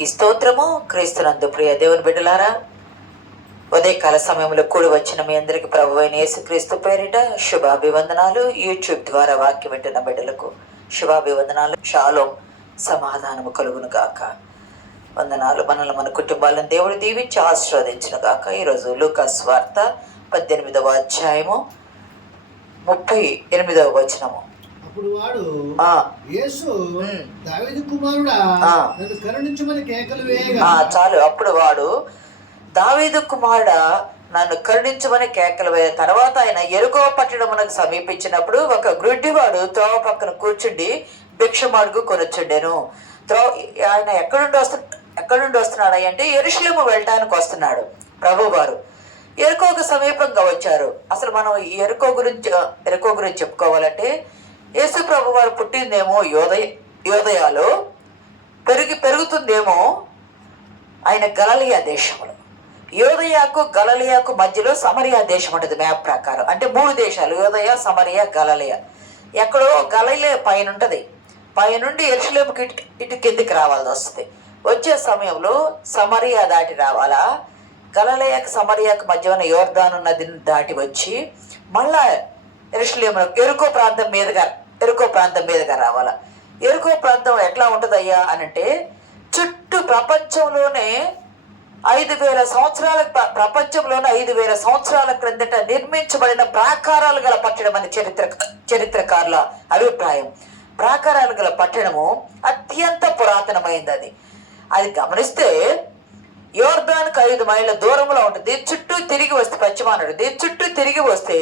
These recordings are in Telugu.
దేవునికి స్తోత్రము. క్రీస్తునందు ప్రియ దేవుని బిడ్డలారా, ఉదయకాల సమయంలో కూడి వచ్చిన మీ అందరికి ప్రభువైన యేసుక్రీస్తు పేరిట శుభాభివందనాలు. యూట్యూబ్ ద్వారా వాక్యం వింటున్న బిడ్డలకు శుభాభివందనాలు. షాలోం, సమాధానము కలుగును గాక. వందనాలు. మనల్ని మన కుటుంబాలను దేవుడు దీవించి ఆశీర్వదించును గాక. ఈరోజు లూకాసు సువార్త 18వ అధ్యాయము 38వ వచనము. అప్పుడు వాడు యేసు దావీదు కుమారుడా నన్ను కరుణించమని కేకలు వేయగా. చాలు. అప్పుడు వాడు దావీదు కుమారుడా నన్ను కరుణించమని కేకలు వేయ. తర్వాత ఆయన యెరికో పట్టణమునకు సమీపించినప్పుడు ఒక గ్రుడ్డివాడు త్రోవ పక్కన కూర్చుండి భిక్షమాడుకు కొనుచుండెను. ఆయన ఎక్కడి నుండి వస్తున్నాడు అంటే యెరూషలేము వెళ్ళటానికి వస్తున్నాడు. ప్రభువారు యెరికోకు సమీపంగా వచ్చారు. అసలు మనం యెరికో గురించి చెప్పుకోవాలంటే, యేసు ప్రభు వారు పుట్టిందేమో యోదయాలో, పెరుగుతుందేమో ఆయన గలిలయ దేశంలో. యోదయాకు గలిలయకు మధ్యలో సమరియా దేశం ఉంటుంది మ్యాప్ ప్రకారం. అంటే 3 దేశాలు, యోదయ, సమరియా, గలిలయ. ఎక్కడో గలిలయ పైన ఉంటుంది. పైనుండి యెరూషలేముకి ఇటు కిందికి రావాల్సి వస్తుంది. వచ్చే సమయంలో సమరియా దాటి రావాలా. గలిలయకు సమరియాకు మధ్య ఉన్న యోర్దాను నదిని దాటి వచ్చి మళ్ళా యెరూషలేము యెరికో ప్రాంతం మీదుగా రావాలా. యెరికో ప్రాంతం ఎట్లా ఉంటుందయ్యా అని అంటే, చుట్టూ ప్రపంచంలోనే 5,000 సంవత్సరాల క్రిందట నిర్మించబడిన ప్రాకారాలు గల పట్టణం అని చరిత్రకారుల అభిప్రాయం. ప్రాకారాలు గల పట్టణము అత్యంత పురాతనమైంది. అది గమనిస్తే యోర్దానుకు 5 మైళ్ళ దూరంలో ఉంటుంది. చుట్టూ తిరిగి వస్తే పశ్చిమానుడిది, చుట్టూ తిరిగి వస్తే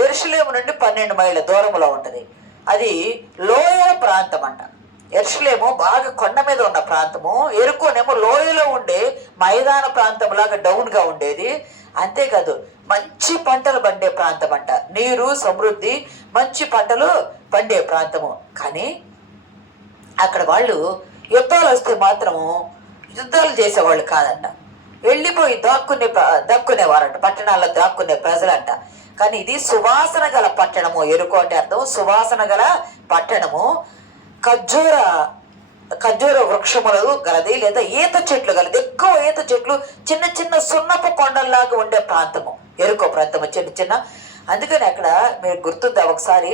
యెరూషలేము నుండి 12 మైళ్ళ దూరంలో ఉంటుంది. అది లోయల ప్రాంతం అంట. యెరూషలేము బాగా కొండ మీద ఉన్న ప్రాంతము, యెరికోనేమో లోయలో ఉండే మైదాన ప్రాంతం లాగా డౌన్గా ఉండేది. అంతేకాదు మంచి పంటలు పండే ప్రాంతం అంట. నీరు సమృద్ధి, మంచి పంటలు పండే ప్రాంతము. కానీ అక్కడ వాళ్ళు యుద్ధాలు వస్తే మాత్రము యుద్ధాలు చేసేవాళ్ళు కాదంట. వెళ్ళిపోయి దాక్కునేవారంట. పట్టణాల్లో దాక్కునే ప్రజలంట. కానీ ఇది సువాసన గల పట్టణము. యెరికో అంటే అర్థం సువాసన గల పట్టణము. ఖర్జూర వృక్షములు గలది, లేదా ఈత చెట్లు గలది. ఎక్కువ ఈత చెట్లు, చిన్న చిన్న సున్నపు కొండల్లాగా ఉండే ప్రాంతము యెరికో ప్రాంతము, చిన్న చిన్న. అందుకని అక్కడ మీరు గుర్తుందా, ఒకసారి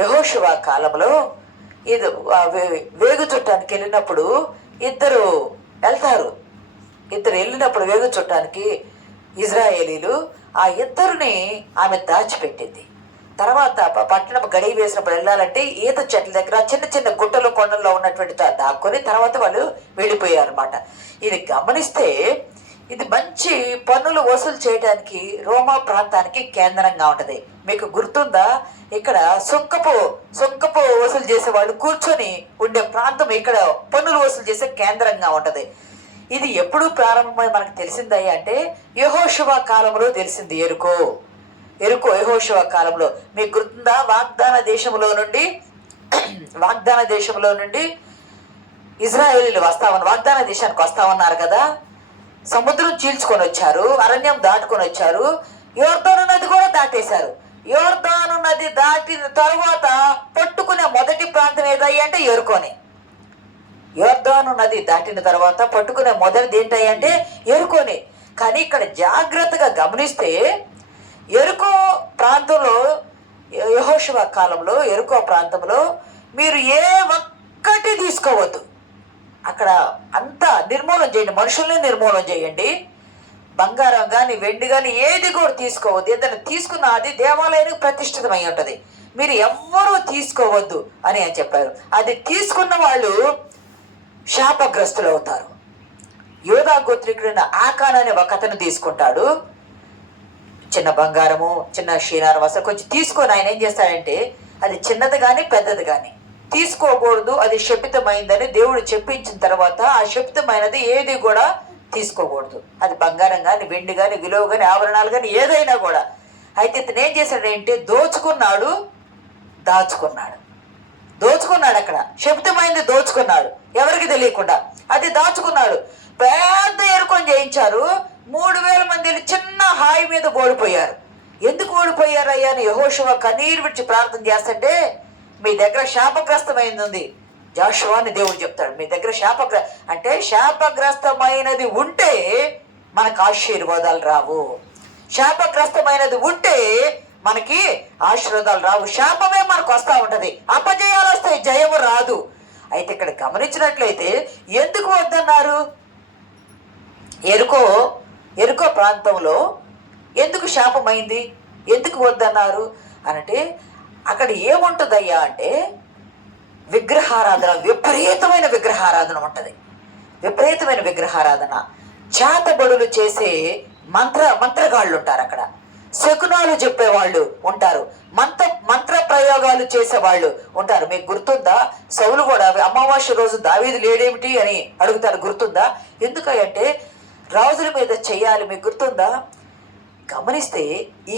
యెహోషువ కాలంలో ఇది వేగు చుట్టానికి వెళ్ళినప్పుడు ఇద్దరు వెళ్ళినప్పుడు వేగు చుట్టానికి ఇజ్రాయేలీలు ఆ ఇద్దరిని ఆమె దాచిపెట్టింది. తర్వాత పట్టణం గడియ వేసినప్పుడు వెళ్ళాలంటే ఈత చెట్ల దగ్గర చిన్న చిన్న గుట్టలు కొండల్లో ఉన్నటువంటి దాక్కుని తర్వాత వాళ్ళు వెళ్ళిపోయారు అనమాట. ఇది గమనిస్తే ఇది మంచి పన్నులు వసూలు చేయడానికి రోమా ప్రాంతానికి కేంద్రంగా ఉంటుంది. మీకు గుర్తుందా, ఇక్కడ సుంకపు వసూలు చేసే వాళ్ళు కూర్చొని ఉండే ప్రాంతం ఇక్కడ పన్నులు వసూలు చేసే కేంద్రంగా ఉంటుంది. ఇది ఎప్పుడు ప్రారంభమై మనకు తెలిసిందయ్యా అంటే యెహోషువ కాలంలో తెలిసింది. యెరికో యెహోషువ కాలంలో. మీకు గుర్తుందా, వాగ్దాన దేశంలో నుండి ఇజ్రాయేలీలు వాగ్దాన దేశానికి వస్తామన్నారు కదా. సముద్రం చీల్చుకొని వచ్చారు, అరణ్యం దాటుకొని వచ్చారు, యోర్దాను నది కూడా దాటేశారు. యోర్దాను నది దాటిన తర్వాత పట్టుకునే మొదటి ప్రాంతం ఏదయ్యా అంటే యెరికోనే. యోర్దాను నది దాటిన తర్వాత పట్టుకునే మొదటిది ఏంటంటే యెరికోనే. కానీ ఇక్కడ జాగ్రత్తగా గమనిస్తే యెరికో ప్రాంతంలో, యెహోషువ కాలంలో యెరికో ప్రాంతంలో మీరు ఏ ఒక్కటి తీసుకోవద్దు. అక్కడ అంతా నిర్మూలన చేయండి, మనుషుల్ని నిర్మూలన చేయండి. బంగారం కానీ వెండి కానీ ఏది కూడా తీసుకోవద్దు. ఏదైనా తీసుకున్న అది దేవాలయానికి ప్రతిష్ఠితమై ఉంటుంది. మీరు ఎవ్వరూ తీసుకోవద్దు అని చెప్పారు. అది తీసుకున్న వాళ్ళు శాపగ్రస్తులు అవుతారు. యోధా గోత్రికుడైన ఆకాన్ అనే ఒక అతను తీసుకుంటాడు. చిన్న బంగారము, చిన్న షీనార వస్త్రం కొంచెం తీసుకొని ఆయన ఏం చేస్తాడంటే, అది చిన్నది కానీ పెద్దది కానీ తీసుకోకూడదు, అది శపితమైందని దేవుడు చెప్పించిన తర్వాత ఆ శపితమైనది ఏది కూడా తీసుకోకూడదు. అది బంగారం కానీ వెండి కానీ విలువ కానీ ఆభరణాలు కానీ ఏదైనా కూడా. అయితే ఇతను ఏం చేశాడంటే దాచుకున్నాడు. అక్కడ శపితమైంది దోచుకున్నాడు, ఎవరికి తెలియకుండా అది దాచుకున్నాడు. పెద్ద ఎరుకొని చేయించారు. 3,000 మంది చిన్న హాయి మీద ఓడిపోయారు. ఎందుకు ఓడిపోయారయ్యా అని యెహోషువ కన్నీరు విడిచి ప్రార్థన చేస్తుంటే, మీ దగ్గర శాపగ్రస్తమైంది ఉంది, జాషువాని దేవుడు చెప్తాడు, మీ దగ్గర అంటే శాపగ్రస్తమైనది ఉంటే మనకు ఆశీర్వాదాలు రావు. శాపగ్రస్తమైనది ఉంటే మనకి ఆశీర్వాదాలు రావు. శాపమే మనకు వస్తూ ఉంటది, అపజయాలు వస్తాయి, జయము రాదు. అయితే ఇక్కడ గమనించినట్లయితే ఎందుకు వద్దన్నారు? ఎరుకో ప్రాంతంలో ఎందుకు శాపమైంది, ఎందుకు వద్దన్నారు అంటే అక్కడ ఏముంటుందయ్యా అంటే విగ్రహారాధన, విపరీతమైన విగ్రహారాధన ఉంటుంది. విపరీతమైన విగ్రహారాధన, చేతబడులు చేసే మంత్రగాళ్ళు ఉంటారు అక్కడ, శకునాలు చెప్పేవాళ్ళు ఉంటారు, మంత్ర ప్రయోగాలు చేసేవాళ్ళు ఉంటారు. మీకు గుర్తుందా? సౌలు కూడా అమావాస్య రోజు దావీదు లేడేమిటి అని అడుగుతారు, గుర్తుందా? ఎందుకంటే రాజుల మీద చెయ్యాలి, మీకు గుర్తుందా? గమనిస్తే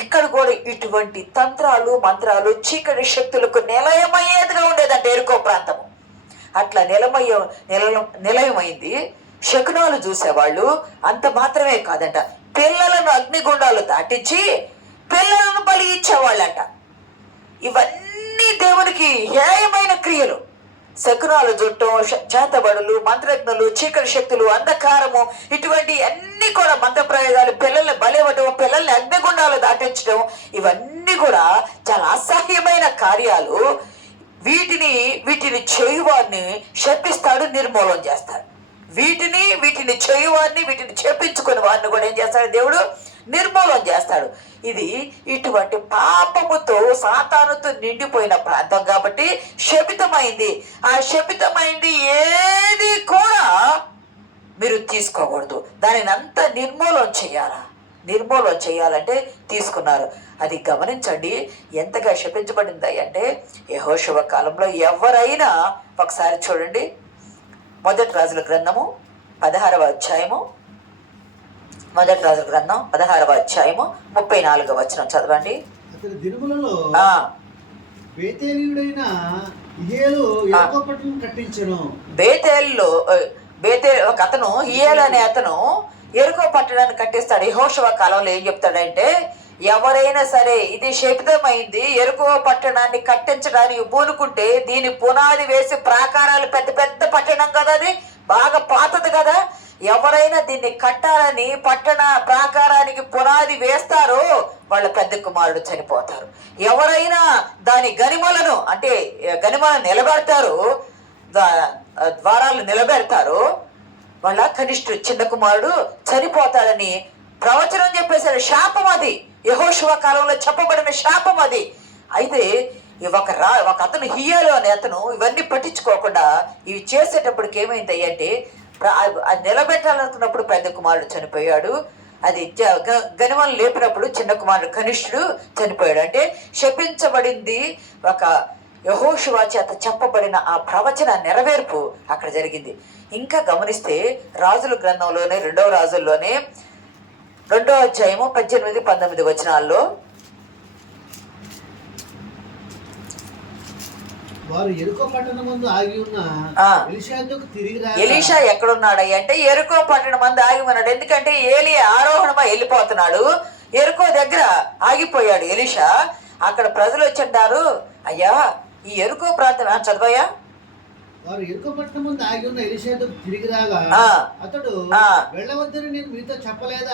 ఇక్కడ కూడా ఇటువంటి తంత్రాలు మంత్రాలు చీకటి శక్తులకు నిలయమయ్యేదిగా ఉండేదంటే ఎరుకో ప్రాంతము. అట్లా నిలయమైంది. శకునాలు చూసేవాళ్ళు. అంత మాత్రమే కాదంట, పిల్లలను అగ్నిగుండాలు దాటించి పిల్లలను బలి ఇచ్చేవాళ్ళంట. ఇవన్నీ దేవునికి హేయమైన క్రియలు. శకునాలు చుట్టం, చేతబడులు, మంత్రజ్ఞులు, చీకటి శక్తులు, అంధకారము, ఇటువంటి అన్ని కూడా మంత్ర ప్రయోగాలు, పిల్లల్ని బలివ్వటం, పిల్లల్ని అగ్నిగుండాలు దాటించడం, ఇవన్నీ కూడా చాలా అసహ్యమైన కార్యాలు. వీటిని చేయువారిని శపిస్తాడు, నిర్మూలన చేస్తాడు. వీటిని చేయువారిని, వీటిని చెప్పించుకుని వారిని కూడా ఏం చేస్తాడు దేవుడు? నిర్మూలన చేస్తాడు. ఇది ఇటువంటి పాపముతో సాతానుతో నిండిపోయిన ప్రాంతం కాబట్టి శపితమైంది. ఆ శపితమైంది ఏది కూడా మీరు తీసుకోకూడదు. దానిని అంతా నిర్మూలన చేయాలంటే తీసుకున్నారు. అది గమనించండి, ఎంతగా శపించబడింది అంటే యెహోషువ కాలంలో ఎవరైనా ఒకసారి చూడండి, మొదటి రాజుల గ్రంథము 16వ అధ్యాయము, మొదటి రాజుల గ్రంథం 16వ అధ్యాయము 34వ వచనం చదవండి. అతని దినములలో బేతేలీయుడైన ఇయేలు ఎరుకో పట్టణం కట్టించెను. బేతేలు ఒక అతను, ఇయేలు అనే అతను ఎరుకో పట్టణాన్ని కట్టిస్తాడు. యెహోషువ కాలంలో ఏం చెప్తాడంటే, ఎవరైనా సరే ఇది శపితమైంది, ఎరుకో పట్టణాన్ని కట్టించడానికి పూనుకుంటే దీని పునాది వేసి ప్రాకారాలు, పెద్ద పెద్ద పట్టణం కదా, అది బాగా పాతది కదా, ఎవరైనా దీన్ని కట్టాలని పట్టణ ప్రాకారానికి పునాది వేస్తారో వాళ్ళ పెద్ద కుమారుడు చనిపోతారు. ఎవరైనా దాని గనిమలను నిలబెడతారో, ద్వారాలు నిలబెడతారో వాళ్ళ కనిష్ఠుడు చిన్న కుమారుడు చనిపోతాడని ప్రవచనం చెప్పేశాడు. శాపం అది, యెహోషువ కాలంలో చెప్పబడిన శాపం అది. అయితే ఒక అతను, హియేలు అనే అతను ఇవన్నీ పట్టించుకోకుండా ఇవి చేసేటప్పటికి ఏమైంది అంటే, అది నిలబెట్టాలనుకున్నప్పుడు పెద్ద కుమారుడు చనిపోయాడు. అది గనిమలు లేపినప్పుడు చిన్న కుమారుడు కనిష్ఠుడు చనిపోయాడు. అంటే శపించబడింది ఒక యెహోషువ చేత చెప్పబడిన ఆ ప్రవచన నెరవేర్పు అక్కడ జరిగింది. ఇంకా గమనిస్తే రాజుల గ్రంథంలోనే 2వ రాజుల్లోనే 2వ అధ్యాయము 18-19 వచనాల్లో వారు ఎరుకో పట్టణం ముందు ఆగి ఉన్న ఎలీషా ఎక్కడున్నాడు అంటే ఎరుకో పట్టణం మందు ఆగి ఉన్నాడు. ఎందుకంటే ఏలి ఆరోహణమా వెళ్ళిపోతున్నాడు, ఎరుకో దగ్గర ఆగిపోయాడు ఎలీషా. అక్కడ ప్రజలు వచ్చంటారు, అయ్యా ఈ ఎరుకో ప్రాంతం చదవయ్యా. వారు ఎరుకో పట్టణం ముందు ఆగి ఉన్న ఎలీషా తిరిగి రాగా అతడు వెళ్ళవద్దని నేను మీతో చెప్పలేదా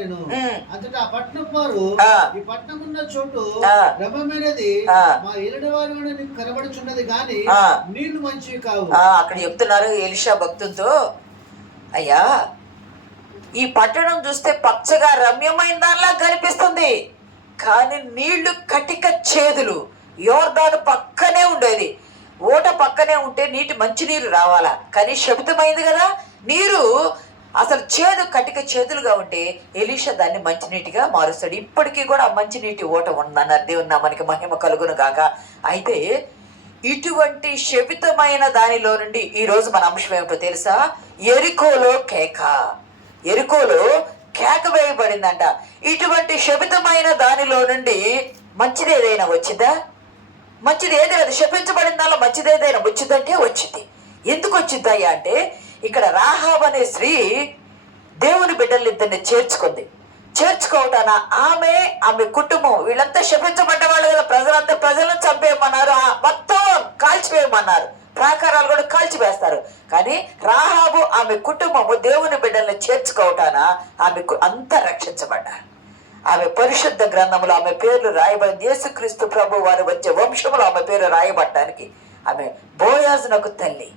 నేను. అంతటా ఆ పట్టణం వారు, ఈ పట్టణం ఉన్న చోటు రమ్యమైనది, మా ఏలిన వారు నీకు కనబడుచున్నది గాని నీళ్లు మంచివి కావు. అక్కడ చెప్తున్నారు ఎలీషా భక్తులతో, అయ్యా ఈ పట్టణం చూస్తే పచ్చగా రమ్యమైన దానిలా కనిపిస్తుంది, కానీ నీళ్లు కటిక చేదులు. యోర్దాను పక్కనే ఉండేది, ఓట పక్కనే ఉంటే మంచినీరు రావాలా, కానీ శపితమైంది కదా నీరు, అసలు కటిక చేదులుగా ఉంటే ఎలీషా దాన్ని మంచినీటిగా మారుస్తాడు. ఇప్పటికీ కూడా ఆ మంచినీటి ఓట ఉందన్నారు. దేవుని మనకి మహిమ కలుగును గాక. అయితే ఇటువంటి శపితమైన దానిలో నుండి ఈరోజు మన అంశం ఏమిటో తెలుసా? ఎరికోలో కేక వేయబడిందంట. ఇటువంటి శపితమైన దానిలో నుండి మంచిది ఏదైనా వచ్చిందా? మంచిది ఏది లేదు. శపించబడిన దానిలో మంచిది ఏదైనా వచ్చిందంటే వచ్చింది. ఎందుకు వచ్చిందయ్యా అంటే, ఇక్కడ రాహాబు అనే స్త్రీ దేవుని బిడ్డలిద్దరిని చేర్చుకోవటాన ఆమె కుటుంబం వీళ్ళంతా శపించబడ్డ వాళ్ళు కదా. ప్రజలను చంపేయమన్నారు, మొత్తం కాల్చివేయమన్నారు. ప్రాకారాలు కూడా కాల్చివేస్తారు. కానీ రాహాబు ఆమె కుటుంబము దేవుని బిడ్డల్ని చేర్చుకోవటాన ఆమె అంతా రక్షించబడ్డారు. ఆమె పరిశుద్ధ గ్రంథములో ఆమె పేర్లు రాయబడింది. యేసుక్రీస్తు ప్రభు వారు వచ్చే వంశములో ఆమె పేరు రాయబడటానికి ఆమె బోయాజునకు తల్లి.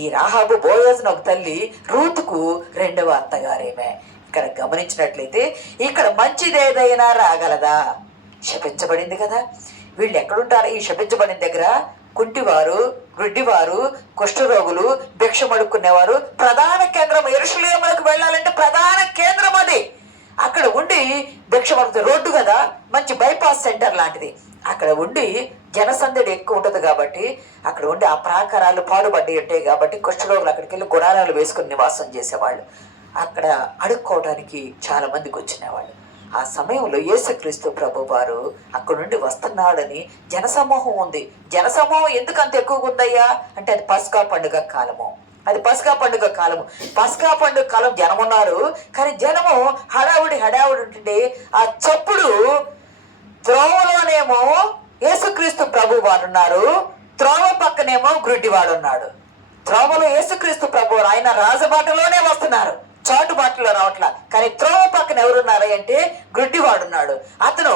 ఈ రాహాబు బోయాజునకు తల్లి, రూతుకు రెండవ అత్తగారేమే. ఇక్కడ గమనించినట్లయితే ఇక్కడ మంచిదేదైనా రాగలదా? శపించబడింది కదా. వీళ్ళు ఎక్కడుంటారు ఈ శపించబడిన దగ్గర? కుంటివారు, గుడ్డివారు, కుష్ఠరోగులు, భిక్షం అడుక్కునేవారు. ప్రధాన కేంద్రం యెరూషలేముకు వెళ్ళాలంటే ప్రధాన కేంద్రం అది. అక్కడ ఉండి భిక్షం అడుగుతారు. రోడ్డు కదా, మంచి బైపాస్ సెంటర్ లాంటిది. అక్కడ ఉండి జనసందడి ఎక్కువ ఉంటుంది కాబట్టి అక్కడ ఉండి ఆ ప్రాకారాలు పాడుబడ్డాయి ఉంటాయి కాబట్టి కుష్ఠరోగులు అక్కడికి వెళ్ళి గుడారాలు వేసుకుని నివాసం చేసేవాళ్ళు. అక్కడ అడుక్కోవడానికి చాలా మందికి వచ్చినవాళ్ళు. ఆ సమయంలో యేసుక్రీస్తు ప్రభు వారు అక్కడ నుండి వస్తున్నాడని జనసమూహం ఉంది. జనసమూహం ఎందుకు అంత ఎక్కువగా ఉందయ్యా అంటే అది పస్కా పండుగ కాలము. అది పస్కా పండుగ కాలము. పస్కా పండుగ కాలం జనం ఉన్నారు. కానీ జనము హడావుడి ఉంటుండే ఆ చప్పుడు త్రోవలోనేమో యేసుక్రీస్తు ప్రభు వారు ఉన్నారు, త్రోవ పక్కనేమో గుడ్డివాడు ఉన్నాడు. త్రోవలో యేసుక్రీస్తు ప్రభు ఆయన రాజబాటలోనే వస్తున్నారు, చాటు బాటలో రావట్లా. కానీ త్రోవ పక్కన ఎవరున్నారు అంటే గుడ్డివాడున్నాడు. అతను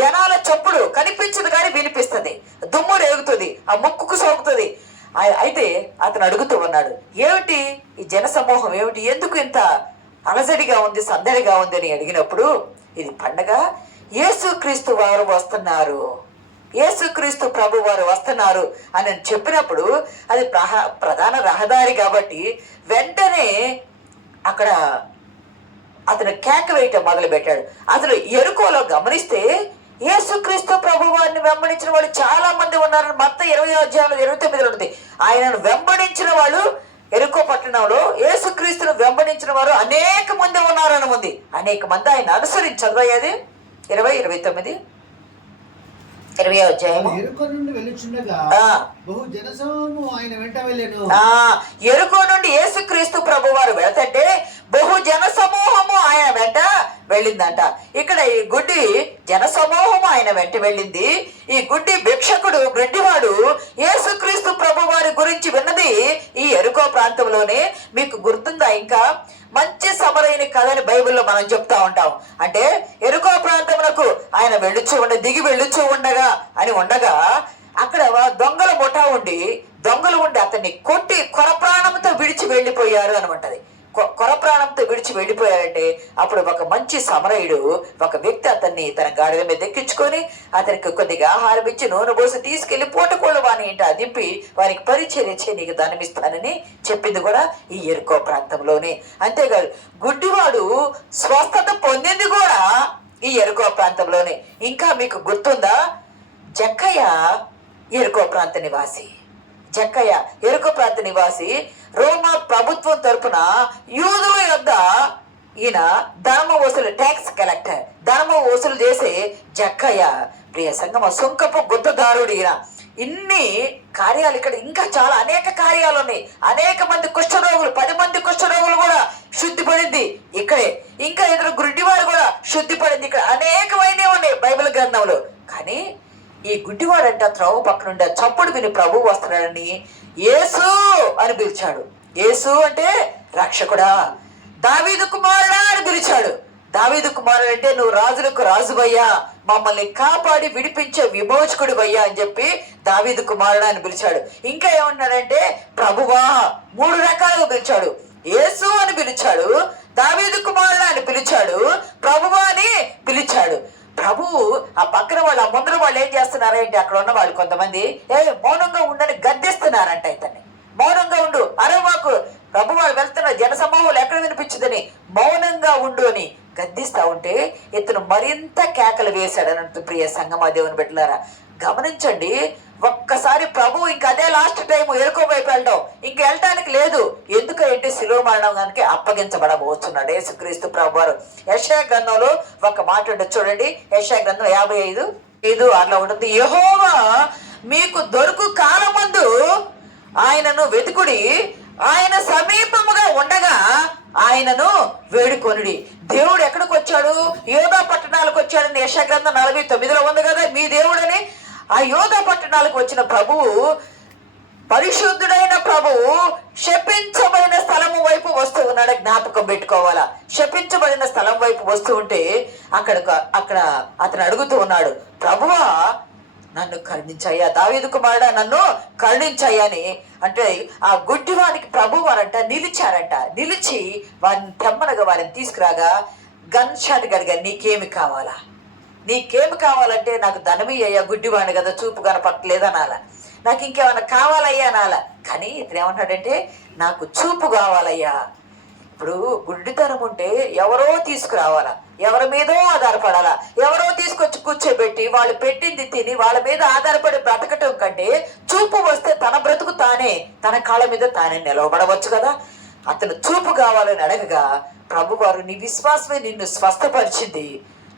జనాల చప్పుడు కనిపించదు కానీ వినిపిస్తుంది, దుమ్ము రేగుతుంది, ఆ ముక్కుకు సోకుతుంది. అయితే అతను అడుగుతూ ఉన్నాడు, ఏమిటి ఈ జనసమూహం, ఏమిటి, ఎందుకు ఇంత అలజడిగా ఉంది, సందడిగా ఉంది అని అడిగినప్పుడు ఇది పండగ, యేసుక్రీస్తు వారు వస్తున్నారు, యేసుక్రీస్తు ప్రభు వారు వస్తున్నారు అని చెప్పినప్పుడు అది ప్రధాన రహదారి కాబట్టి వెంటనే అక్కడ అతను కేక వేయటం మొదలు పెట్టాడు. అసలు ఎరుకోలో గమనిస్తే యేసుక్రీస్తు ప్రభు వారిని వెంబడించిన వాళ్ళు చాలా మంది ఉన్నారు. మొత్తం 20-29 ఉంటుంది. ఆయనను వెంబడించిన వాళ్ళు ఎరుకో పట్టణంలో యేసుక్రీస్తును వెంబడించిన వారు అనేక మంది ఉన్నారని ఉంది. అనేక మంది ఆయన అనుసరించి చదవయ్యేది 20-29 20వ అధ్యాయము. ఎరుకో నుండి వెళ్ళుచుండగా బహు జనసమూహము ఆయన వెంట వెళ్ళెను. ఎరుకో నుండి యేసుక్రీస్తు ప్రభు వారు వెళ్తుంటే బహు జనసమూహము ఆయన వెంట వెళ్ళిందంట. ఇక్కడ ఈ గుడ్డి జనసమూహము ఆయన వెంట వెళ్ళింది. ఈ గుడ్డి భిక్షకుడు గుడ్డివాడు యేసుక్రీస్తు ప్రభు వారి గురించి విన్నది ఈ ఎరుకో ప్రాంతంలోనే. మీకు గుర్తుందా? ఇంకా మంచి సమరయుని కథని బైబిల్లో మనం చెప్తా ఉంటాం. అంటే ఎరుకో ప్రాంతమునకు ఆయన దిగి వెళ్ళుచూ ఉండగా అని ఉండగా అక్కడ దొంగల ముఠా దొంగలు ఉండి అతన్ని కొట్టి కొరప్రాణంతో విడిచి వెళ్ళిపోయారు అనమంటది. కొరప్రాణంతో విడిచి వెళ్ళిపోయారంటే అప్పుడు ఒక మంచి సమరయుడు ఒక వ్యక్తి అతన్ని తన గాడిద మీద ఎక్కించుకొని అతనికి కొద్దిగా ఆహారం ఇచ్చి నూనె పోసి తీసుకెళ్లి పూటకోళ్ళు వాని ఇంట దింపి వారికి పరిచర్య చేసి నీకు ధనమిస్తానని చెప్పింది కూడా ఈ ఎరుకో ప్రాంతంలోనే. అంతేకాదు గుడ్డివాడు స్వస్థత పొందింది కూడా ఈ ఎరుకో ప్రాంతంలోనే. ఇంకా మీకు గుర్తుందా? జక్కయ్య ఎరుకో ప్రాంత నివాసి. జక్కయ్య ఎరుకో ప్రాంత నివాసి. రోమా ప్రభుత్వం తరపున యూదుల యొద్ద ఈయన ధర్మ వసూలు, ట్యాక్స్ కలెక్టర్, ధర్మ వసూలు చేసే జక్కయ్య ప్రియ సంగమ సుంకపు గుద్దదారుడు ఈయన. ఇన్ని కార్యాలు ఇక్కడ ఇంకా చాలా అనేక కార్యాలు ఉన్నాయి. అనేక మంది కుష్ఠరోగులు 10 మంది కుష్ఠరోగులు కూడా శుద్ధి పడింది ఇక్కడే. ఇంకా ఇద్దరు గుడ్డివారు కూడా శుద్ధి పడింది ఇక్కడ. అనేకమైనవి ఉన్నాయి బైబిల్ గ్రంథంలో. కానీ ఈ గుడ్డివాడంట త్రోవ పక్కన ఉండే చప్పుడు విని ప్రభు వస్తున్నాడని యేసు అని పిలిచాడు. యేసు అంటే రక్షకుడా, దావీదు కుమారుడా అని పిలిచాడు. దావీదు కుమారుడు అంటే నువ్వు రాజులకు రాజువయ్యా, మమ్మల్ని కాపాడి విడిపించే విమోచకుడు వయ్యా అని చెప్పి దావీదు కుమారుడా అని పిలిచాడు. ఇంకా ఏమన్నాడంటే ప్రభువా, 3 రకాలుగా పిలిచాడు. యేసు అని పిలిచాడు, దావీదు కుమారుడా అని పిలిచాడు, ప్రభువా అని పిలిచాడు. ప్రభు ఆ పక్కన వాళ్ళు, ఆ ముందర వాళ్ళు ఏం చేస్తున్నారంటే అక్కడ ఉన్న వాళ్ళు కొంతమంది మౌనంగా ఉండని గద్దిస్తున్నారంట. ఇతన్ని మౌనంగా ఉండు, అరవాకు, ప్రభు వాళ్ళు వెళ్తున్న జనసమూహాలు ఎక్కడ వినిపించదని మౌనంగా ఉండు అని గద్దిస్తా ఉంటే ఇతను మరింత కేకలు వేశాడనంటూ ప్రియ సంగమా దేవుని బిడ్డలారా గమనించండి. ఒక్కసారి ప్రభు ఇంక అదే లాస్ట్ టైం ఎరుకో వైపు వెళ్ళడం, ఇంక వెళ్ళటానికి లేదు. ఎందుకంటే శిలువ మరణానికి అప్పగించబడబోతున్నాడు యేసుక్రీస్తు ప్రభు వారు. యెషయా గ్రంథంలో ఒక మాట ఉంటుంది చూడండి. యెషయా గ్రంథం 55:5-6 ఉంటుంది. యెహోవా మీకు దొరుకు కాలమందు ఆయనను వెతుకుడి, ఆయన సమీపముగా ఉండగా ఆయనను వేడుకొనుడి. దేవుడు ఎక్కడికి వచ్చాడు? యోధా పట్టణాలకు వచ్చాడని యెషయా గ్రంథం 49లో ఉంది కదా మీ దేవుడని. ఆ యోధా పట్టణాలకు వచ్చిన ప్రభువు పరిశుద్ధుడైన ప్రభువు శపించబడిన స్థలము వైపు వస్తూ ఉన్నాడు. జ్ఞాపకం పెట్టుకోవాలా. శపించబడిన స్థలం వైపు వస్తూ ఉంటే అక్కడ అతను అడుగుతూ ఉన్నాడు, ప్రభువా నన్ను కరుణించయ్యా, దావీదు కుమారుడా నన్ను కరుణించయ్యా అని. అంటే ఆ గుడ్డివానికి ప్రభు వారంట నిలిచారంట. నిలిచి వారిని తెమ్మనగా వారిని తీసుకురాగా గన్ షాట్ గడిగా, నీకేమి కావాలా, నీకేమి కావాలంటే, నాకు ధనమి అయ్యా, గుడ్డివాడిని కదా, చూపు కనపట్టలేదనాల, నాకు ఇంకేమైనా కావాలయ్యా అనాల. కానీ ఇతను ఏమంటాడంటే, నాకు చూపు కావాలయ్యా. ఇప్పుడు గుడ్డితనం ఉంటే ఎవరో తీసుకురావాలా, ఎవరి మీదో ఆధారపడాలా, ఎవరో తీసుకొచ్చి కూర్చోబెట్టి వాళ్ళు పెట్టింది తిని వాళ్ళ మీద ఆధారపడి బ్రతకటం కంటే చూపు వస్తే తన బ్రతుకు తానే, తన కాళ్ళ మీద తానే నిలవబడవచ్చు కదా. అతను చూపు కావాలని అడగగా ప్రభువారు, నీ విశ్వాసమే నిన్ను స్వస్థపరిచింది,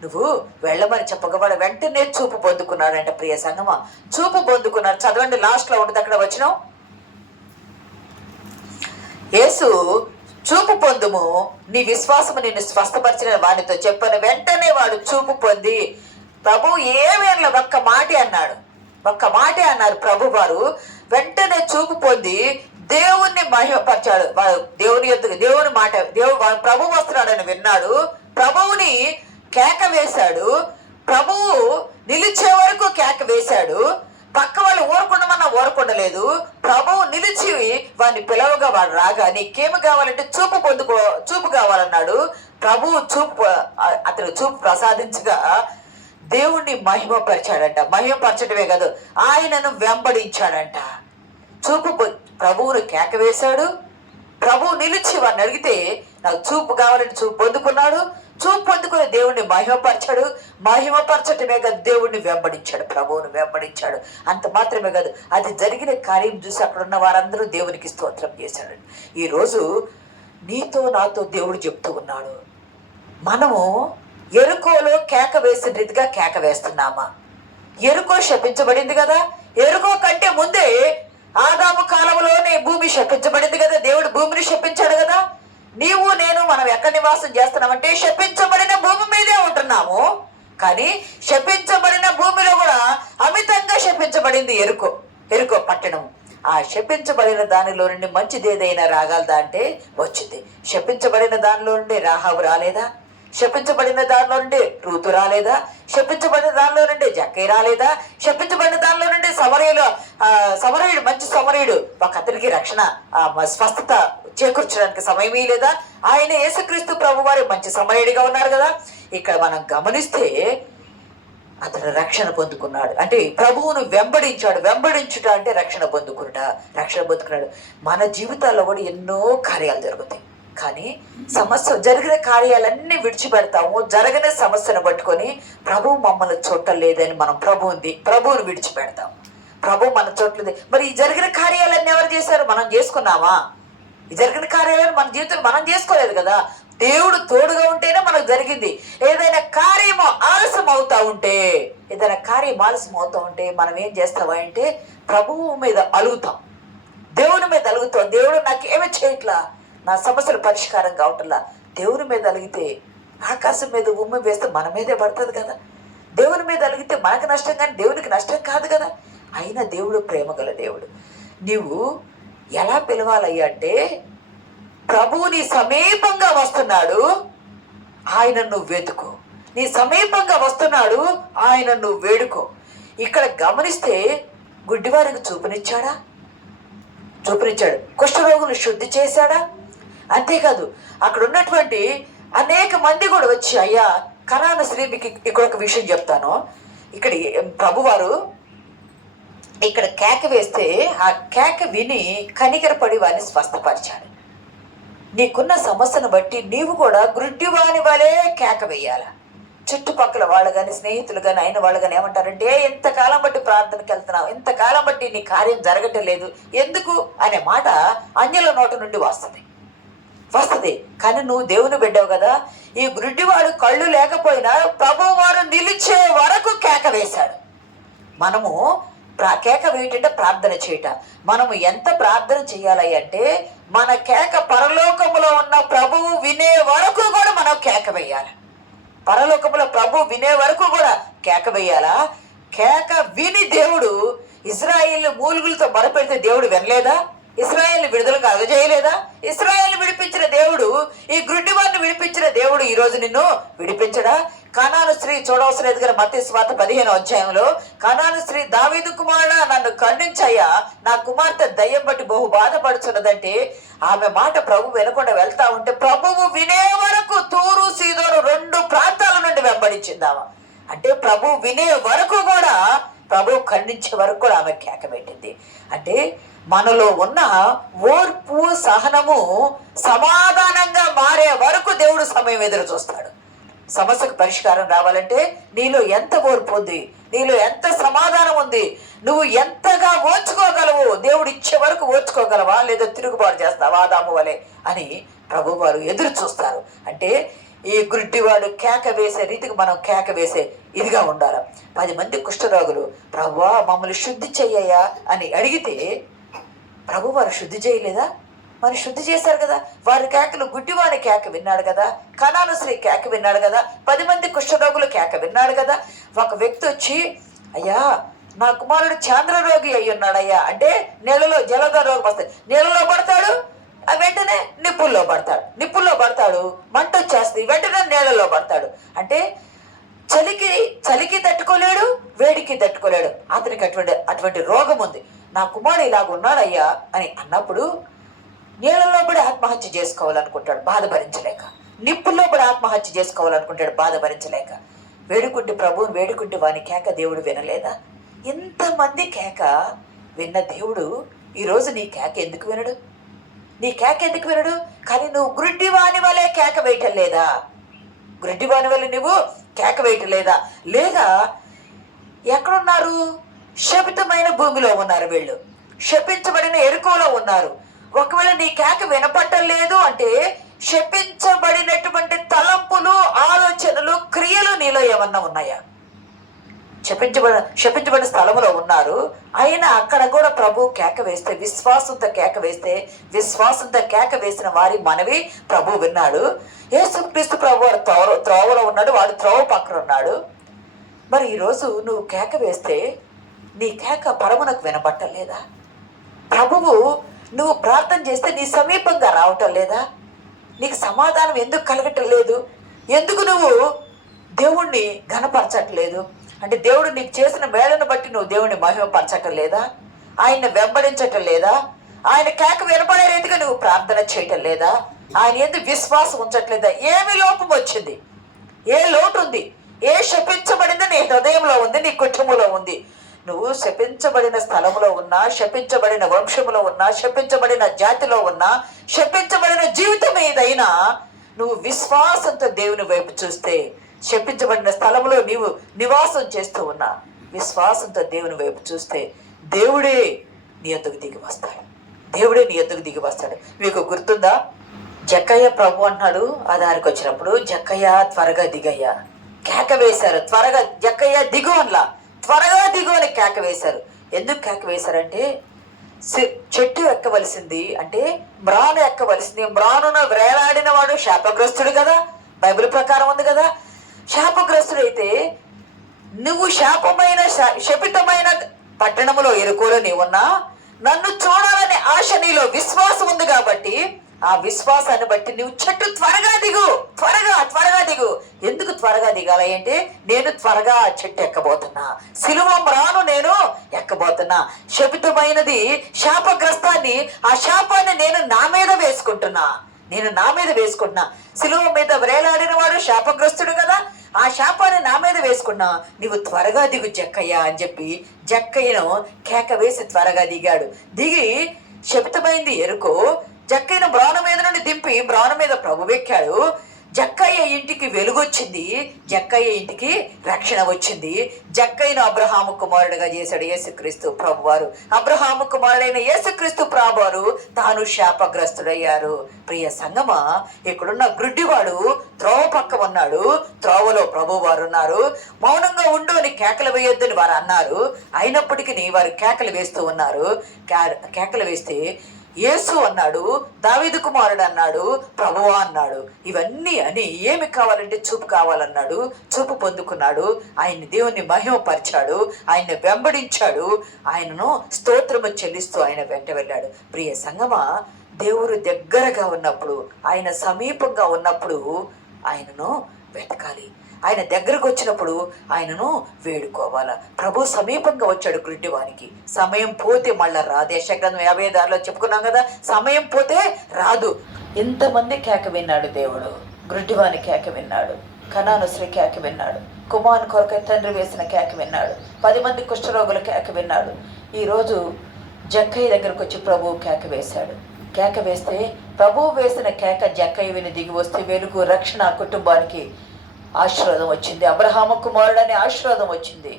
నువ్వు వెళ్ళమని చెప్పగవాడు వెంటనే చూపు పొందుకున్నాడంట. ప్రియ సంగమా, చూపు పొందుకున్నాడు. చదవండి, లాస్ట్లో ఉంటుంది అక్కడ వచ్చినాం. యేసు చూపు పొందుము, నీ విశ్వాసము నిన్ను స్వస్థపరిచిన వానితో చెప్పాను. వెంటనే వాడు చూపు పొంది, ప్రభు ఏమేర్ల ఒక్క మాటే అన్నాడు, ఒక్క మాటే అన్నారు ప్రభు వారు. వెంటనే చూపు పొంది దేవుణ్ణి మహిమపరిచాడు. దేవుని మాట, ప్రభు వస్తున్నాడని విన్నాడు. ప్రభువుని కేక వేశాడు. ప్రభువు నిలిచే వరకు కేక వేశాడు. పక్క వాళ్ళు ఊరకుండమన్నా ఊరకుండలేదు. ప్రభువు నిలిచి వాడిని పిలవగా వాడు రాగా, నీకేమి కావాలంటే చూపు కావాలన్నాడు. ప్రభువు అతను చూపు ప్రసాదించగా దేవుణ్ణి మహిమపరిచాడంట. మహిమపరచడమే కాదు, ఆయనను వెంబడించాడంట. ప్రభువును కేక వేశాడు. ప్రభువు నిలిచి వాడిని అడిగితే నాకు చూపు కావాలంటే చూపు పొందుకున్నాడు. చూపు పొందుకుని దేవుణ్ణి మహిమపరచాడు. మహిమపరచటమే కాదు, దేవుణ్ణి వెంబడించాడు, ప్రభువును వెంబడించాడు. అంత మాత్రమే కాదు, అది జరిగిన కార్యం చూసి అక్కడ ఉన్న వారందరూ దేవునికి స్తోత్రం చేశాడు. ఈరోజు నీతో నాతో దేవుడు చెప్తూ ఉన్నాడు, మనము ఎరుకోలో కేక వేసిన రీతిగా కేక వేస్తున్నామా? ఎరుకో శపించబడింది కదా. ఎరుకో కంటే ముందే ఆదాము కాలంలోనే భూమి శపించబడింది కదా. దేవుడు భూమిని శపించాడు కదా. నీవు నేను మనం ఎక్కడ నివాసం చేస్తున్నామంటే శపించబడిన భూమి మీదే ఉంటున్నాము. కానీ శపించబడిన భూమిలో కూడా అమితంగా శపించబడింది ఎరుకో పట్టణం. ఆ శపించబడిన దానిలో నుండి మంచిది ఏదైనా రాగలదా అంటే వచ్చింది. శపించబడిన దానిలో నుండి రాహాబు రాలేదా? శపించబడిన దానిలో నుండి రూతు రాలేదా? శపించబడిన దానిలో నుండి జక్కై రాలేదా? శపించబడిన దానిలో నుండి సమరయుడు మంచి సమరయుడు ఒక అతనికి రక్షణ స్వస్థత చేకూర్చడానికి సమయమే లేదా? ఆయన యేసుక్రీస్తు ప్రభు వారు మంచి సమరయుడిగా ఉన్నారు కదా. ఇక్కడ మనం గమనిస్తే అతను రక్షణ పొందుకున్నాడు. అంటే ప్రభువును వెంబడించాడు. వెంబడించుట అంటే రక్షణ పొందుకున్నాడు. మన జీవితాల్లో కూడా ఎన్నో కార్యాలు జరుగుతాయి. కానీ జరిగిన కార్యాలన్నీ విడిచిపెడతాము. జరగని సమస్యను పట్టుకొని ప్రభువు మమ్మల్ని చూడలేదని మనం ప్రభువును విడిచిపెడతాము. ప్రభు మన చోట్లేదు. మరి ఈ జరిగిన కార్యాలన్నీ ఎవరు చేశారు? మనం చేసుకున్నామా? ఈ జరిగిన కార్యాలను మన జీవితంలో మనం చేసుకోలేదు కదా. దేవుడు తోడుగా ఉంటేనే మనకు జరిగింది. ఏదైనా కార్యం ఆలస్యం అవుతా ఉంటే మనం ఏం చేస్తామా అంటే ప్రభువు మీద అలుగుతాం, దేవుని మీద అలుగుతాం. దేవుడు నాకేమీ చేయట్లా, నా సమస్యలు పరిష్కారం కావట్లా. దేవుని మీద అలిగితే ఆకాశం మీద ఉమ్మి వేస్తే మన మీదే పడుతుంది కదా. దేవుని మీద అలిగితే మనకు నష్టం కానీ దేవునికి నష్టం కాదు కదా. అయినా దేవుడు ప్రేమగల దేవుడు. నీవు ఎలా పిలవాలయ్యా అంటే, ప్రభువు నీ సమీపంగా వస్తున్నాడు, ఆయన నువ్వు వెతుకో. నీ సమీపంగా వస్తున్నాడు, ఆయన నువ్వు వేడుకో. ఇక్కడ గమనిస్తే గుడ్డివారికి చూపునిచ్చాడు. కుష్ఠరోగులు శుద్ధి చేశాడా? అంతేకాదు, అక్కడ ఉన్నటువంటి అనేక మంది కూడా వచ్చి, అయ్యా కనాను స్త్రీ, మీకు ఇక్కడ ఒక విషయం చెప్తాను. ఇక్కడ ప్రభువారు ఇక్కడ కేక వేస్తే ఆ కేక విని కనికరపడి వారిని స్వస్థపరిచాడు. నీకున్న సమస్యను బట్టి నీవు కూడా గుడ్డివాని వలే కేక వేయాల. చుట్టుపక్కల వాళ్ళు కానీ స్నేహితులు కానీ అయిన వాళ్ళు కానీ ఏమంటారంటే, ఎంతకాలం బట్టి ప్రార్థనకి వెళ్తున్నావు, ఎంతకాలం బట్టి నీ కార్యం జరగటం లేదు ఎందుకు అనే మాట అన్యుల నోట నుండి వస్తుంది. కానీ నువ్వు దేవుని బిడ్డవు కదా. ఈ గుడ్డివాడు కళ్ళు లేకపోయినా ప్రభువు వారు నిలిచే వరకు కేక వేశాడు. మనము కేక వేయటంటే ప్రార్థన చేయట. మనము ఎంత ప్రార్థన చేయాలి అంటే, మన కేక పరలోకములో ఉన్న ప్రభువు వినే వరకు కూడా మనం కేక వేయాలి. పరలోకములో ప్రభువు వినే వరకు కూడా కేక వేయాలా. కేక విని దేవుడు ఇశ్రాయేలు మూలుగులతో మొరపెడితే దేవుడు వినలేదా? ఇశ్రాయేలు విడుదల కలుగజేయలేదా? ఇశ్రాయేలు విడిపించిన దేవుడు, ఈ గుడ్డి వారిని విడిపించిన దేవుడు ఈ రోజు నిన్ను విడిపించడా? కనాను స్త్రీ చూడవలసిన ఎదుగున మత్తయి సువార్త 15వ అధ్యాయంలో కనాను స్త్రీ, దావీదు కుమారుడా నన్ను కరుణించయ్యా, నా కుమార్తె దయ్యం బట్టి బహు బాధపడుతున్నదంటే ఆమె మాట ప్రభు వినకుండా వెళ్తా ఉంటే ప్రభువు వినే వరకు తూరు సీదోను 2 ప్రాంతాల నుండి వెంబడించిందామా. అంటే ప్రభు వినే వరకు కూడా, ప్రభు ఖండించే వరకు కూడా ఆమె కేక పెట్టింది. అంటే మనలో ఉన్న ఓర్పు, సహనము సమాధానంగా మారే వరకు దేవుడు సమయం ఎదురు చూస్తాడు. సమస్యకు పరిష్కారం రావాలంటే నీలో ఎంత ఓర్పు ఉంది, నీలో ఎంత సమాధానం ఉంది, నువ్వు ఎంతగా ఓర్చుకోగలవు, దేవుడు ఇచ్చే వరకు ఓర్చుకోగలవా, లేదా తిరుగుబాటు చేస్తావా ఆదాము వలె అని ప్రభు వారు ఎదురు చూస్తారు. అంటే ఈ గుడ్డివాడు కేక వేసే రీతికి మనం కేక వేసే ఇదిగా ఉండాలి. 10 మంది కుష్ఠరోగులు ప్రభువా మమ్మల్ని శుద్ధి చెయ్యయ్యా అని అడిగితే ప్రభు వారు శుద్ధి చేయలేదా? మరి శుద్ధి చేశారు కదా. వారి కేకలు, గుడ్డివాని కేక విన్నాడు కదా, కనాను స్త్రీ కేక విన్నాడు కదా, 10 మంది కుష్ఠరోగులు కేక విన్నాడు కదా. ఒక వ్యక్తి వచ్చి అయ్యా నా కుమారుడు చాంద్రరోగి అయి ఉన్నాడయ్యా అంటే నీళ్ళలో జలద రోగం వస్తాయి, నీళ్ళలో పడతాడు, వెంటనే నిప్పుల్లో పడతాడు, మంట వచ్చేస్తుంది, వెంటనే నీళ్ళలో పడతాడు. అంటే చలికి తట్టుకోలేడు, వేడికి తట్టుకోలేడు. అతనికి అటువంటి రోగం ఉంది. నా కుమారుడు ఇలాగ ఉన్నాడయ్యా అని అన్నప్పుడు నీళ్ళలో పడి ఆత్మహత్య చేసుకోవాలనుకుంటాడు బాధ భరించలేక, నిప్పుల్లో పడి ఆత్మహత్య చేసుకోవాలనుకుంటాడు బాధ భరించలేక. వేడుకుంటే ప్రభువుని వేడుకుంటే వాని కేక దేవుడు వినలేదా? ఇంతమంది కేక విన్న దేవుడు ఈరోజు నీ కేక ఎందుకు వినడు? నీ కేక ఎందుకు వినడు? కానీ నువ్వు గుడ్డివాని వలె కేక వేయటం లేదా? గుడ్డివాని వల్ల నువ్వు కేక వేయటం లేదా? లేదా ఎక్కడున్నారు? శపితమైన భూమిలో ఉన్నారు వీళ్ళు, శపించబడిన ఎరుకలో ఉన్నారు. ఒకవేళ నీ కేక వినపట్టం లేదు అంటే శపించబడినటువంటి తలంపులు, ఆలోచనలు, క్రియలు నీలో ఏమన్నా ఉన్నాయా? శపించబడిన స్థలంలో ఉన్నారు, అయినా అక్కడ కూడా ప్రభు కేక వేస్తే, విశ్వాసంతో కేక వేసిన వారి మనవి ప్రభు విన్నాడు. యేసుక్రీస్తు ప్రభు వారు త్రోవలో ఉన్నాడు, వాడు త్రోవ పక్కన ఉన్నాడు. మరి ఈరోజు నువ్వు కేక వేస్తే నీ కేక పరమునకు వినబట్టం లేదా? ప్రభువు నువ్వు ప్రార్థన చేస్తే నీ సమీపంగా రావటం లేదా? నీకు సమాధానం ఎందుకు కలగటం లేదు? ఎందుకు నువ్వు దేవుణ్ణి ఘనపరచట్లేదు? అంటే దేవుడు నీకు చేసిన మేళను బట్టి నువ్వు దేవుణ్ణి మహిమపరచటం లేదా? ఆయన్ని వెంబడించటం లేదా? ఆయన కేక వినపడే రీతిగా నువ్వు ప్రార్థన చేయటం లేదా? ఆయన ఎందుకు విశ్వాసం ఉంచట్లేదా? ఏమి లోపం వచ్చింది? ఏ లోటు ఉంది? ఏ శపించబడింది నీ హృదయంలో ఉంది, నీ కుటుంబంలో ఉంది? నువ్వు శపించబడిన స్థలంలో ఉన్నా, శపించబడిన వంశంలో ఉన్నా, శపించబడిన జాతిలో ఉన్నా, శపించబడిన జీవితం ఏదైనా నువ్వు విశ్వాసంతో దేవుని వైపు చూస్తే, శపించబడిన స్థలంలో నీవు నివాసం చేస్తూ ఉన్నా విశ్వాసంతో దేవుని వైపు చూస్తే దేవుడే నీ యొద్దకు దిగి వస్తాడు. మీకు గుర్తుందా? జక్కయ్య ప్రభు అంటున్నాడు ఆ దారికి వచ్చినప్పుడు, జక్కయ్య త్వరగా దిగయ్యా, కేక వేశారు. త్వరగా జక్కయ్య దిగు అనలా, త్వరగా దిగు అని కేక వేశారు. ఎందుకు కేక వేశారంటే చెట్టు ఎక్కవలసింది అంటే మ్రాను ఎక్కవలసింది, మ్రానున వేలాడిన వాడు శాపగ్రస్తుడు కదా, బైబిల్ ప్రకారం ఉంది కదా. శాపగ్రస్తుడైతే నువ్వు శపితమైన పట్టణంలో ఎరుకోలో నీవున్నా, నన్ను చూడాలనే ఆశ నీలో విశ్వాసం ఉంది కాబట్టి ఆ విశ్వాసాన్ని బట్టి నువ్వు చెట్టు త్వరగా దిగు. ఎందుకు త్వరగా దిగాలి అంటే నేను త్వరగా ఆ చెట్టు ఎక్కబోతున్నా, సిలువ మ్రాను నేను ఎక్కబోతున్నా. శపితమైనది శాపగ్రస్తాన్ని, ఆ శాపాన్ని నేను నా మీద వేసుకుంటున్నా. సిలువ మీద వేలాడిన వాడు శాపగ్రస్తుడు కదా, ఆ శాపాన్ని నా మీద వేసుకున్నా. నీవు త్వరగా దిగు జక్కయ్య అని చెప్పి జక్కయ్యను కేక వేసి త్వరగా దిగాడు. దిగి శపితమైంది ఎరుకో, జక్కయ్యను బ్రాను మీద నుండి దింపి బ్రాను మీద ప్రభు ఎక్కాడు. జక్కయ్య ఇంటికి వెలుగొచ్చింది, జక్కయ్య ఇంటికి రక్షణ వచ్చింది. జక్కయ్యను అబ్రహాము కుమారుడిగా చేశాడు యేసుక్రీస్తు ప్రభువారు. అబ్రహాము కుమారుడైన యేసుక్రీస్తు ప్రభువారు తాను శాపగ్రస్తుడయ్యారు. ప్రియ సంగమా, ఇక్కడున్న గుడ్డివాడు త్రోవ పక్క ఉన్నాడు, త్రోవలో ప్రభువారు ఉన్నారు. మౌనంగా ఉండు అని కేకలు వేయొద్దు అని వారు అన్నారు. అయినప్పటికీ వారు కేకలు వేస్తూ ఉన్నారు. కేకలు వేస్తే యేసు అన్నాడు, దావీదు కుమారుడు అన్నాడు, ప్రభువా అన్నాడు. ఇవన్నీ అని ఏమి కావాలంటే చూపు కావాలన్నాడు. చూపు పొందుకున్నాడు. ఆయన్ని దేవుని మహిమపరిచాడు, ఆయన్ని వెంబడించాడు, ఆయనను స్తోత్రము చెల్లిస్తూ ఆయన వెంట వెళ్ళాడు. ప్రియ సంగమా, దేవుడు దగ్గరగా ఉన్నప్పుడు, ఆయన సమీపంగా ఉన్నప్పుడు ఆయనను వెతకాలి. ఆయన దగ్గరకు వచ్చినప్పుడు ఆయనను వేడుకోవాలా. ప్రభు సమీపంగా వచ్చాడు గుడ్డివానికి. సమయం పోతే మళ్ళా రాదు. యెషయా 56:6 చెప్పుకున్నాం కదా, సమయం పోతే రాదు. ఎంతమంది కేక విన్నాడు దేవుడు. గుడ్డివాని కేక విన్నాడు, కనాను స్త్రీ కేక విన్నాడు, కుమారుని కొరకై తండ్రి వేసిన కేక విన్నాడు, 10 మంది కుష్ఠరోగుల కేక విన్నాడు. ఈరోజు జక్కయ్య దగ్గరకు వచ్చి ప్రభువు కేక వేశాడు. కేక వేస్తే ప్రభువు వేసిన కేక జక్కయ్య విని దిగి వస్తే వెలుగు, రక్షణ కుటుంబానికి ఆశీర్వాదం వచ్చింది. అబ్రహాము కుమారుడనే ఆశీర్వాదం వచ్చింది.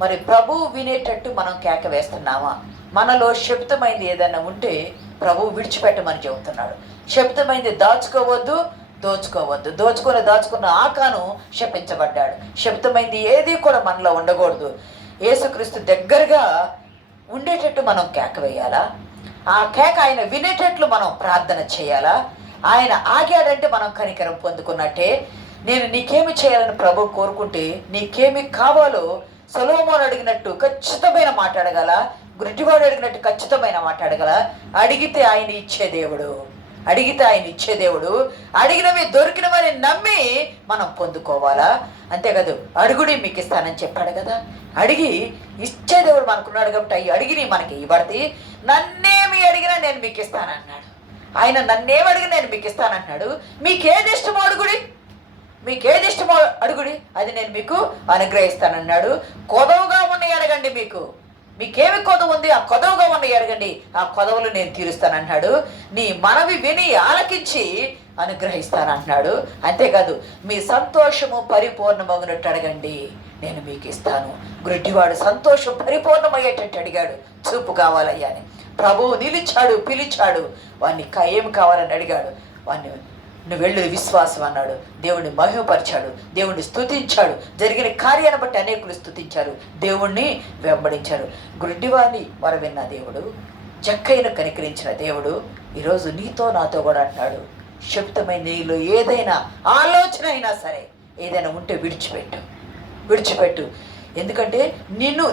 మరి ప్రభువు వినేటట్టు మనం కేక వేస్తున్నామా? మనలో శబ్దమైంది ఏదైనా ఉంటే ప్రభువు విడిచిపెట్టమని చెబుతున్నాడు. శబ్దమైంది దాచుకోవద్దు, దోచుకోవద్దు. దాచుకున్న ఆకాను శపించబడ్డాడు. శబ్దమైంది ఏది కూడా మనలో ఉండకూడదు. యేసుక్రీస్తు దగ్గరగా ఉండేటట్టు మనం కేక వేయాలా? ఆ కేక ఆయన వినేటట్లు మనం ప్రార్థన చేయాలా? ఆయన ఆగాడంటే మనం కనికరం పొందుకున్నట్టే. నేను నీకేమి చేయాలని ప్రభు కోరుకుంటే నీకేమి కావాలో సొలొమోను అడిగినట్టు ఖచ్చితమైన మాట్లాడగల, గుడ్డివాడు అడిగినట్టు ఖచ్చితమైన మాట్లాడగల. అడిగితే ఆయన ఇచ్చే దేవుడు, అడిగినవి దొరికినవని నమ్మి మనం పొందుకోవాలా. అంతేకాదు అడుగుడి మీకు ఇస్తానని చెప్పాడు కదా. అడిగి ఇచ్చే దేవుడు మనకున్నాడు కాబట్టి అడిగి మనకి ఇవ్వబడి, నన్నేమి అడిగినా నేను మీకు ఇస్తానన్నాడు. ఆయన నన్నేమి అడిగినా నేను మీకు ఇస్తానంటున్నాడు. మీకేది ఇష్టమో అడుగుడి, అది నేను మీకు అనుగ్రహిస్తానన్నాడు. కొదవగా ఉన్నాయి అడగండి, మీకేమి కొదవ ఉంది ఆ కొదవగా ఉన్నాయి అడగండి, ఆ కొదవలు నేను తీరుస్తానన్నాడు. నీ మనవి విని ఆలకించి అనుగ్రహిస్తానంటున్నాడు. అంతేకాదు మీ సంతోషము పరిపూర్ణమగినట్టు అడగండి, నేను మీకు ఇస్తాను. గుడ్డివాడు సంతోషం పరిపూర్ణమయ్యేటట్టు అడిగాడు. చూపు కావాలయ్యా అని ప్రభువు నిలిచాడు, పిలిచాడు. వాడిని ఏమి కావాలని అడిగాడు. వాడిని నువ్వు వెళ్ళు విశ్వాసం అన్నాడు. దేవుణ్ణి మహిమపరిచాడు, దేవుణ్ణి స్తుతించాడు. జరిగిన కార్యాన్ని బట్టి అనేకులు స్తుతించారు, దేవుణ్ణి వెంబడించారు. గుడ్డివాణ్ణి వరవిన్న దేవుడు, జక్కయ్యను కనికరించిన దేవుడు ఈరోజు నీతో నాతో కూడా అంటున్నాడు. శబ్దమైన నీలో ఏదైనా ఆలోచన అయినా సరే ఏదైనా ఉంటే విడిచిపెట్టు. ఎందుకంటే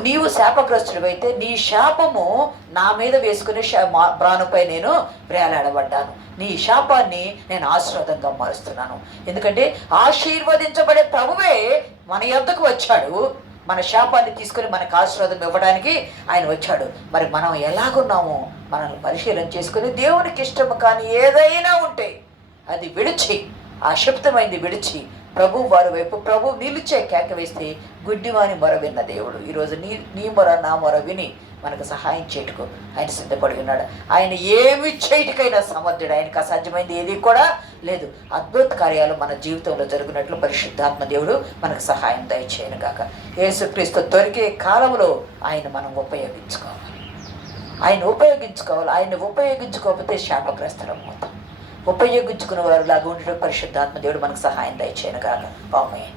నీవు శాపగ్రస్తుడివైతే నీ శాపము నా మీద వేసుకునే ప్రాణుపై నేను వేలాడబడ్డాను. నీ శాపాన్ని నేను ఆశీర్వాదంగా మారుస్తున్నాను. ఎందుకంటే ఆశీర్వదించబడే ప్రభువే మన యొద్దకు వచ్చాడు. మన శాపాన్ని తీసుకుని మనకు ఆశీర్వాదం ఇవ్వడానికి ఆయన వచ్చాడు. మరి మనం ఎలాగున్నామో మనల్ని పరిశీలన చేసుకుని దేవునికి ఇష్టము కానీ ఏదైనా ఉంటే అది విడిచి, ఆ శబ్దమైంది విడిచి ప్రభు వారి వైపు ప్రభు నిలిచే కేక వేస్తే గుడ్డివాని మొర విన్న దేవుడు ఈరోజు నీ మొర నా మొర విని మనకు సహాయం చేయటకు ఆయన సిద్ధపడి ఉన్నాడు. ఆయన ఏమి చేయటికైనా సమర్థుడు. ఆయనకు అసాధ్యమైంది ఏది కూడా లేదు. అద్భుత కార్యాలు మన జీవితంలో జరిగినట్లు పరిశుద్ధాత్మ దేవుడు మనకు సహాయం దయచేయను గాక. యేసుక్రీస్తు దొరికే కాలంలో ఆయన మనం ఉపయోగించుకోవాలి. ఆయన ఉపయోగించుకోకపోతే శాపగ్రస్తులం అవుతాం. ఉపయోగించుకునే వారు లాగా ఉండడం పరిశుద్ధాత్మ దేవుడు మనకు సహాయం దయచేయను గాక. ఆమేన్.